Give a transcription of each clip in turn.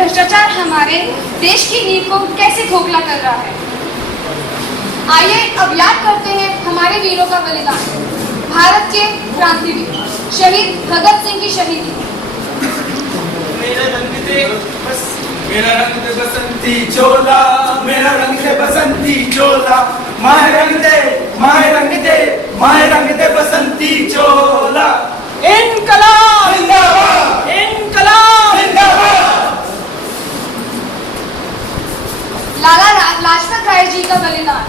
भ्रष्टाचार हमारे देश की नींव को कैसे खोखला कर रहा है। आइए अब याद करते हैं हमारे वीरों का बलिदान। भारत के क्रांतिवीर शहीद भगत सिंह की शहीदी। मेरा रंग दे बसंती चोला, मेरा रंग दे बसंती चोला, माहे रंग दे, माहे रंग दे, माहे रंग दे बसंती चोला। इनकलाब जिंदाबाद, इनकलाब जिंदाबाद। लाला लाजपत राय जी का बलिदान।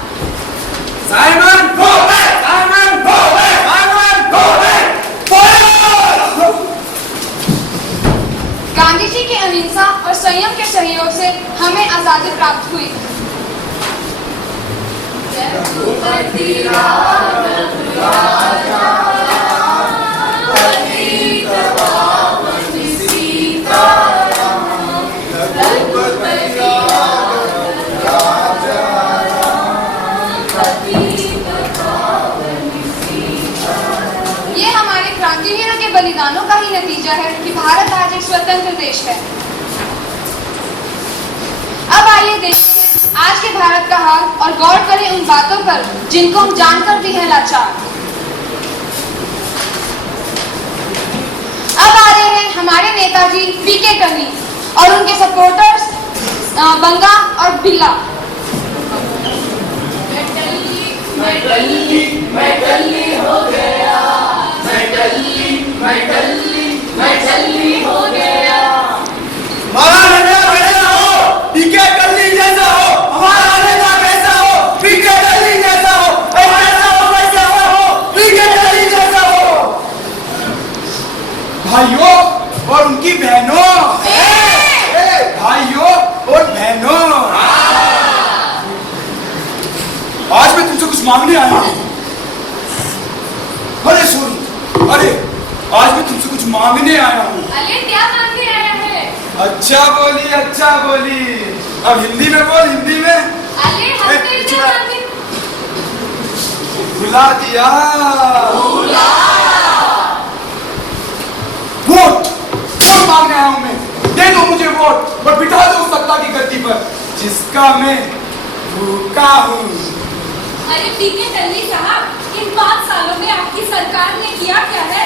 Simon go back, Simon go back, Simon go back. Gandhi ji की अहिंसा और संयम के सहयोग से हमें आजादी प्राप्त हुई। ये हमारे क्रांतिवीरों के बलिदानों का ही नतीजा है कि भारत आज एक स्वतंत्र देश है। अब आइए देखते हैं आज के भारत का हाल और गौर करें उन बातों पर जिनको हम जानकर भी हैं लाचार। अब आ रहे हैं हमारे नेताजी पीके टर्नी और उनके सपोर्टर्स बंगा और बिल्ला। मैं टल्ली हो गया, मैं टल्ली हो गया। हमारा नेता कैसा हो, पीके टल्ली जैसा हो। हमारा नेता कैसा हो, पीके टल्ली जैसा हो। कैसा हो, पीके टल्ली जैसा हो। भाइयों और उनकी बहनों, भाइयों और बहनों, आज मैं तुमसे कुछ मांगने आया हूँ। अरे सॉरी, अरे आज मैं तुमसे कुछ मांगने आया हूँ। अरे क्या मांगने आया है? अच्छा बोली, अच्छा बोली। अब हिंदी में बोल, हिंदी में। अरे हम क्या मांगे? भुला दिया। वोट, वोट मांगने आया हूँ मैं। दे दो मुझे वोट और बिठा दो उस सत्ता की गद्दी पर जिसका मैं भूखा हूँ। अरे पीके टल्ली साहब, इन 5 सालों में आपकी सरकार ने किया क्या है?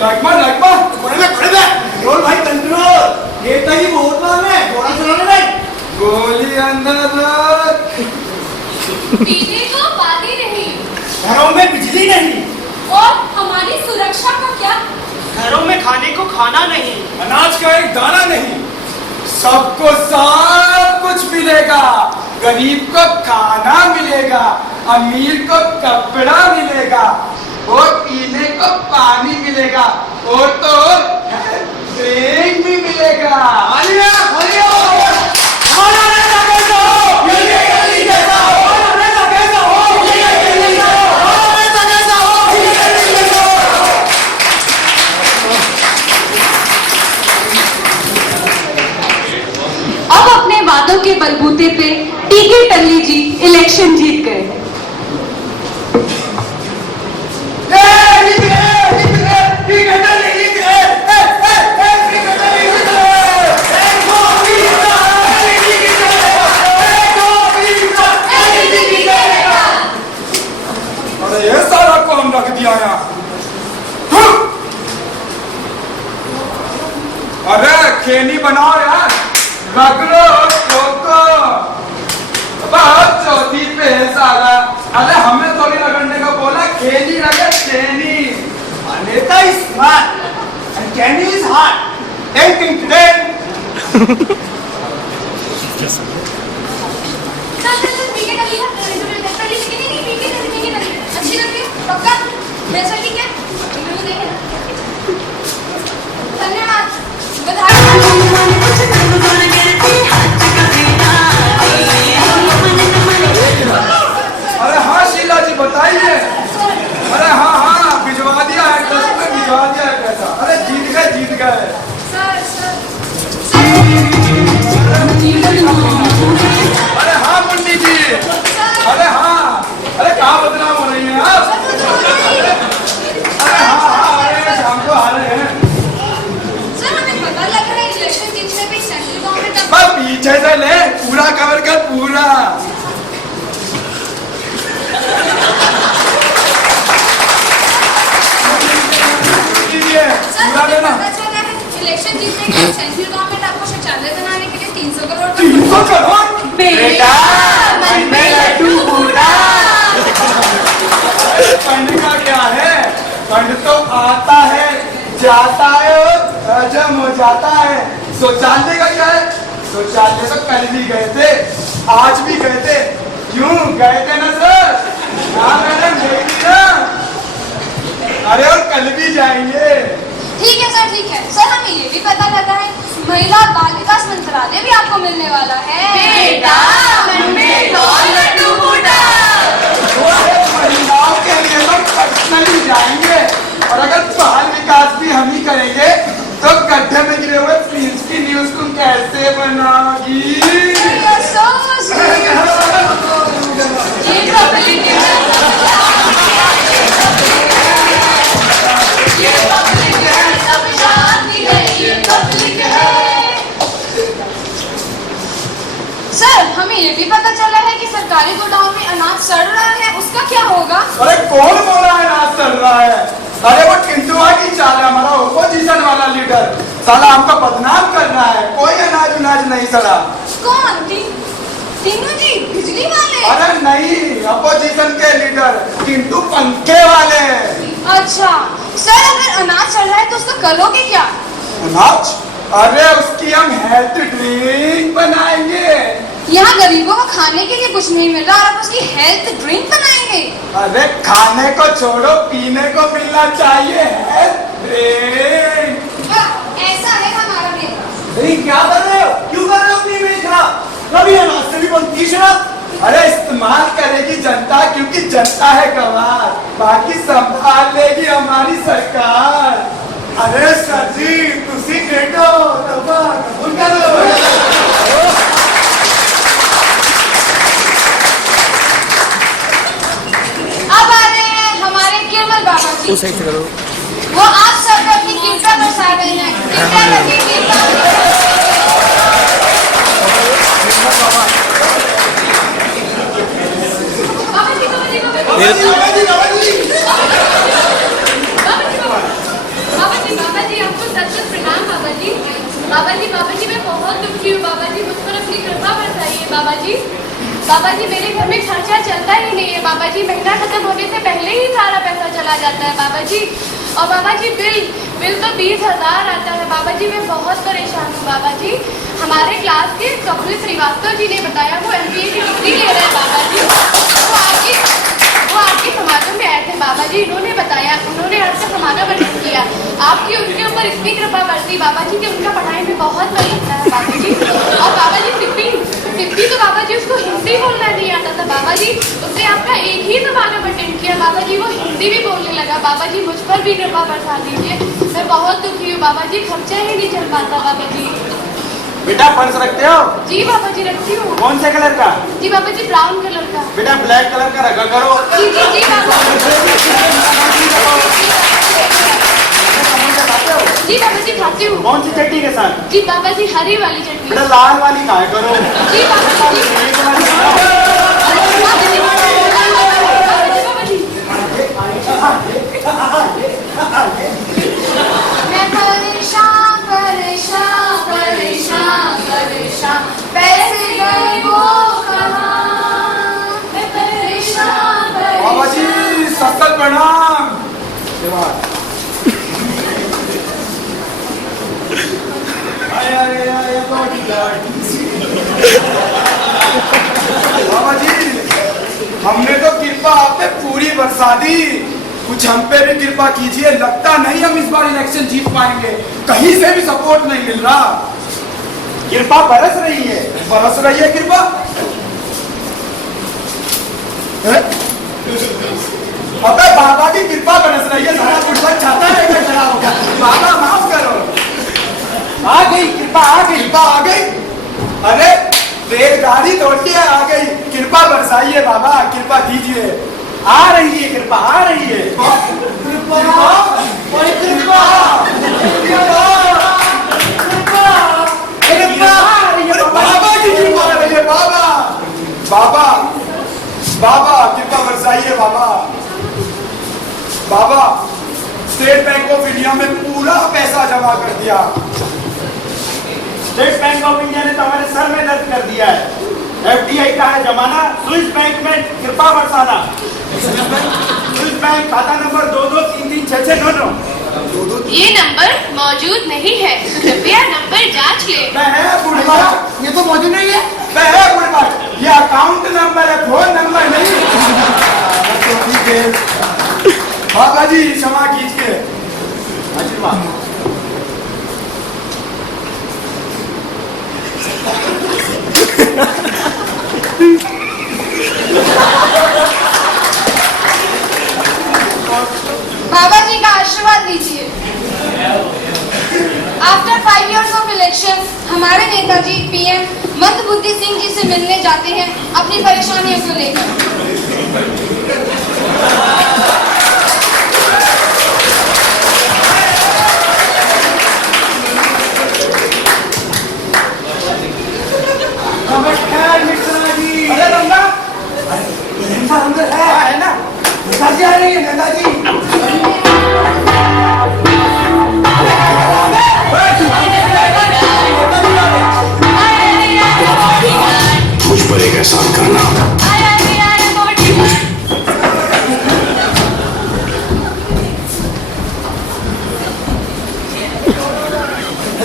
लाइकमा कंट्रोल भाई कंट्रोल। नेता ही वोट मांगे, घोड़ा चलाने नहीं। गोली अंदर रख। पीने को पानी नहीं, घरों में बिजली नहीं, और हमारी सुरक्षा का क्या? घरों में खाने को खाना नहीं, अनाज का एक दाना नहीं। सबको सब कुछ मिलेगा, गरीब को खाना मिलेगा, अमीर को कपड़ा मिलेगा और पीने को पानी मिलेगा और तो ट्रेन भी मिलेगा। हमारा नेता कैसा हो, पीके टल्ली जैसा हो। हमारा नेता कैसा हो, पीके टल्ली जैसा हो। हमारा नेता कैसा हो, पीके टल्ली जैसा अब अपने वादों के बलबूते पे पीके टल्ली जी इलेक्शन जीत गए। अरे ये सारा कौन रख दिया यहाँ? अरे खेनी बनाओ यार, रगड़ो ठोको। बहुत चौथी पे है साला। अरे हमें थोड़ी रगड़ने का बोला, खेनी रगड़ खेनी। नेता is smart and canny is hard. Anything today. अच्छी लग रही है पक्का? वैसा ठीक है? धन्यवाद, अरे हाँ शीला जी बताइए। अरे हाँ हाँ भिजवा दिया है, 10 में भिजवा दिया है पैसा। अरे जीत गए, जीत गए। अरे हाँ पंडित जी, अरे हाँ, अरे कहाँ बदनाम हो रही है आप? अरे हाँ हाँ, अरे शाम को आ रहे हैं। सर हमें पता लग रहा है पीछे से ले, पूरा कवर कर पूरा। पूरा लेना। इलेक्शन जीतने के बाद सेंट्रल गवर्नमेंट आपको शौचालय बनाने के लिए 300 करोड़ 300 करोड़ बेटा मन में लड्डू बूढ़ा। फंड का क्या है? फंड तो आता है, जाता है और हजम हो जाता है। शौचालय का क्या है? शौचालय तो कल भी गए थे, आज भी गए थे। क्यों गए थे ना सर? हाँ मैडम गई थी ना। अरे और कल भी जाएंगे। ठीक है सर हमें ये भी पता लगा है महिला और बाल विकास मंत्रालय भी आपको मिलने वाला है। बेटा मन में लड्डू बूढ़ा। महिलाओं के लिए तो पर्सनली जाएंगे, और अगर बाल विकास भी हम ही करेंगे तो गड्ढे में गिरे हुए प्रिंस की न्यूज तुम कैसे बनाओगी? सर हमें ये भी पता चला है कि सरकारी गोदाम में अनाज सड़ रहा है, उसका क्या होगा? अरे कौन बोल रहा है अनाज सड़ रहा है? अरे वो टिंटुआ की चाल है, हमारा ओपोजिशन वाला लीडर साला हमको बदनाम कर रहा है। कोई अनाज नहीं सड़ा। कौन? तीनों जी बिजली वाले? अरे नहीं, अपोजिशन के लीडर टिंटू पंखे वाले। अच्छा सर अगर अनाज चल रहा है तो उसका करोगे क्या? अनाज? अरे उसकी हम हेल्थ ड्रिंक बनाएंगे। यहाँ गरीबों को खाने के लिए कुछ नहीं मिल रहा और आप उसकी हेल्थ ड्रिंक बनाएंगे? अरे खाने को छोड़ो, पीने को मिलना चाहिए हेल्थ ड्रिंक। ऐसा है हमारा नेता। क्या कर रहे हो? क्यों कर रहे हो अपनी इमेज खराब? कभी अनाज से भी बनती शराब। अरे इस्तेमाल करेगी जनता, क्योंकि जनता है गवार, बाकी संभाल लेगी हमारी सरकार। अरे सर जी तुसी केटो तबा कबूल करो। अब आ रहे हैं हमारे केवल बाबा जी। वो आप सब पर अपनी कृपा बरसा रहे हैं। कृपया करके बाबा जी आपको सच प्रणाम। बाबा जी मैं बहुत दुखी हूँ। बाबा जी मुझ पर अपनी कृपा बरसाइए। बाबा जी मेरे घर में खर्चा चलता ही नहीं है। बाबा जी महीना खत्म होने से पहले ही सारा पैसा चला जाता है बाबा जी। और बाबा जी बिल तो 20,000 आता है। बाबा जी मैं बहुत परेशान हूँ। बाबा जी हमारे क्लास के कपिल श्रीवास्तव जी ने बताया, वो MBA की डिग्री ले रहे हैं बाबा जी। वो आपके समागम में आए थे बाबा जी। इन्होंने बताया, उन्होंने आपका समागम अटेंड किया। आपकी उनके ऊपर इतनी कृपा बरसी बाबा जी कि उनका पढ़ाई में बहुत मन लगता है बाबा जी। और बाबा जी सिप्पी तो बाबा जी उसको हिंदी बोलना नहीं आता था बाबा जी। उसने आपका एक ही समागम अटेंड किया बाबा जी, वो हिंदी भी बोलने लगा। बाबा जी मुझ पर भी कृपा बरसा दीजिए, मैं बहुत दुखी हूँ बाबा जी। खर्चा ही नहीं चल पाता बाबा जी। बेटा पर्स रखते हो? जी बाबा जी रखती हूँ। कौन से कलर का? जी बाबा जी ब्राउन कलर का। बेटा ब्लैक कलर का रखा करो। जी बाबा जी बाबा जी खाती हूँ। कौन सी चटनी के साथ? जी बाबा जी हरी वाली चटनी। बेटा लाल वाली खाया करो। जी बाबा जी। मैं परेशान पैसे गए वो कहाँ? मैं परेशान बाबा जी सकल प्रणाम। बाबा जी हमने तो कृपा आप पे पूरी बरसा दी, कुछ हम पे भी कृपा कीजिए। लगता नहीं हम इस बार इलेक्शन जीत पाएंगे, कहीं से भी सपोर्ट नहीं मिल रहा। कृपा बरस रही है। बरस रही है कृपा? अबे बाबा की कृपा बरस रही है, सारा कुछ छाता लेकर खड़ा होगा। बाबा माफ करो। आ गई कृपा, आ गई। कृपा आ गई? अरे रेलगाड़ी दौड़ती है, आ गई। कृपा बरसाइए बाबा, कृपा कीजिए। आ रही है कृपा, आ रही है। कृपा कृपा कृपा कृपा क्या? स्टेट बैंक ऑफ इंडिया ने तो हमारे सर में दर्द कर दिया है। एफडीआई का है जमाना, स्विस बैंक में कृपा बरसाना। स्विस बैंक खाता नंबर 22336699। ये नंबर मौजूद नहीं है, कृपया नंबर जांच लें। मैं है बुढ़वा, ये तो मौजूद नहीं है। मैं है बुढ़वा, ये अकाउंट नंबर है, फोन नंबर नहीं। तो ठीक है बाबा जी, क्षमा कीजिए। आशीर्वाद। बाबा जी का आशीर्वाद लीजिए। आफ्टर 5 years ऑफ इलेक्शन हमारे नेताजी पीएम मंदबुद्धि सिंह जी से मिलने जाते हैं अपनी परेशानियों को लेकर। नमस्कार मिश्रा जी। अरे रंगा, अंदर है ना? नेताजी आ रही है, नेताजी। मुझ पर एक एहसान करना।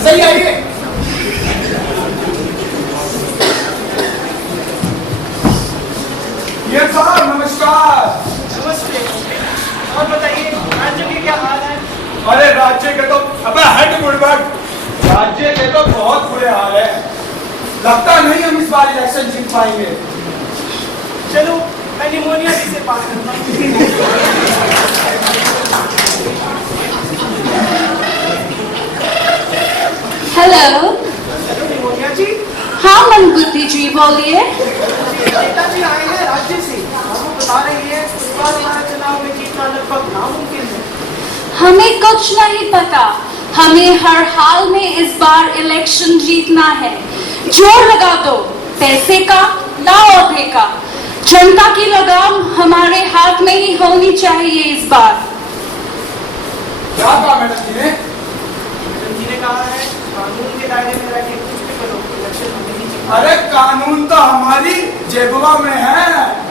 सही आइए। ये साहब नमस्कार। नमस्ते। और बताइए राज्य के क्या हाल है? अरे राज्य के तो अबे हट बुढ़बक, राज्य के तो बहुत बुरे हाल है। लगता नहीं हम इस बार इलेक्शन जीत पाएंगे। चलो मैं निमोनिया जी से बात करता हूँ। हेलो, हेलो निमोनिया जी। हाँ मंदबुद्धि जी बोलिए। नेताजी आए हैं राज्य से, आपको बता रही है इस बार हमारा चुनाव में जीतना लगभग नामुमकिन है। हमें कुछ नहीं पता, हमें हर हाल में इस बार इलेक्शन जीतना है। जोर लगा दो, पैसे का ना औहदे का। जनता की लगाम हमारे हाथ में ही होनी चाहिए इस बार। क्या कहा मैडम जी ने? मैडम जी ने कहा है कानून के दायरे में रह के कुछ भी करो, इलेक्शन हमें नहीं जीतना। अरे कानून तो हमारी जेबुआ में है,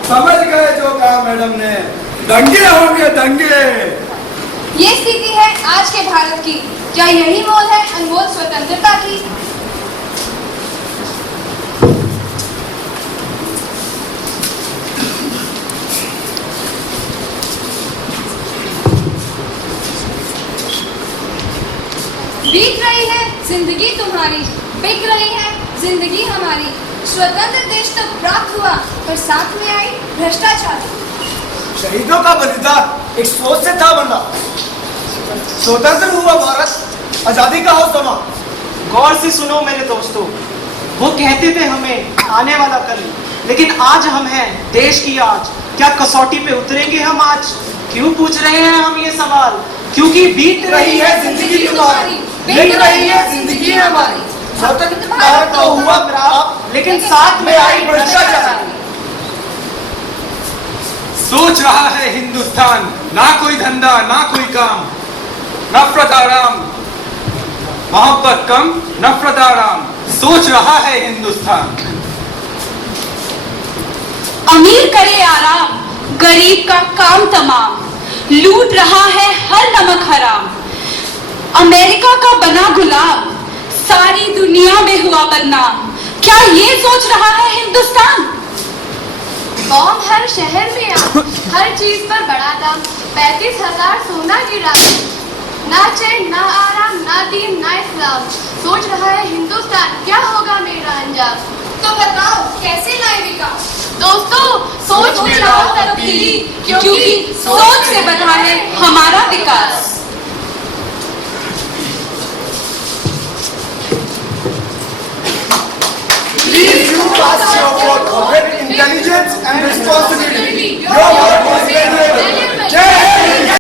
समझ गए जो कहा मैडम ने। दंगे होंगे दंगे। ये स्थिति है आज के भारत की। क्या यही मोल है अनमोल स्वतंत्रता की? बीत रही है जिंदगी तुम्हारी, बिक रही है जिंदगी हमारी। स्वतंत्र देश तो प्राप्त हुआ, पर साथ में आई भ्रष्टाचार। शहीदों का बलिदान एक सोच से था बंदा। स्वतंत्र हुआ भारत, आजादी का हो समा। गौर से सुनो मेरे दोस्तों, वो कहते थे हमें आने वाला कल, लेकिन आज हम हैं देश की आज। क्या कसौटी पे उतरेंगे हम आज? क्यों पूछ रहे हैं हम ये सवाल? क्योंकि बीत रही है जिंदगी तुम्हारी, बीत रही है जिंदगी हमारी। स्वतंत्र भारत तो हुआ प्राप्त, लेकिन साथ में आई भ्रष्टाचार। सोच रहा है हिंदुस्तान, ना कोई धंधा ना कोई काम, नफरत आराम, मोहब्बत कम, नफरत आराम। सोच रहा है हिंदुस्तान। अमीर करे आराम, गरीब का काम तमाम। लूट रहा है हर नमक हराम। अमेरिका का बना गुलाम, सारी दुनिया में हुआ बदनाम। क्या ये सोच रहा है हिंदुस्तान? बॉम्ब हर शहर में आ, हर चीज पर बड़ा दाम। 35,000 सोना गिरा, ना चैन ना आराम, ना दीन ना इस्लाम। सोच रहा है हिंदुस्तान, क्या होगा मेरा अंजाम? तो बताओ कैसे लाए विकास? दोस्तों, सोच में लाओ तब्दीली, क्योंकि सोच से बना है हमारा विकास। Please you pass your vote with intelligence and responsibility. Your